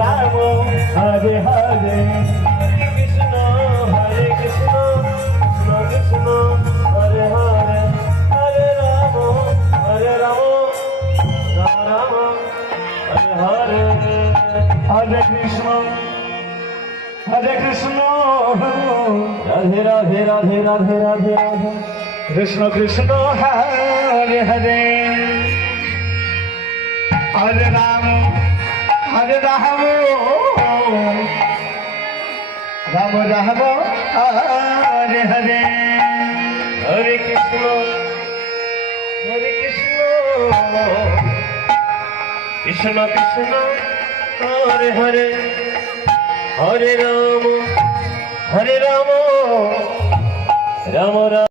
Ram Hare Hare Krishna Hare Krishna Krishna Krishna Hare Hare Hare Ram Ram Ram Hare Hare Hare Krishna Radhe Radhe Radhe Radhe Radhe Radhe Krishna Krishna Hare Hare Hare Ram Ram Ram Ram Hare Hare Hare Krishna Krishna Krishna Hare Hare Hare Ram Ram Ram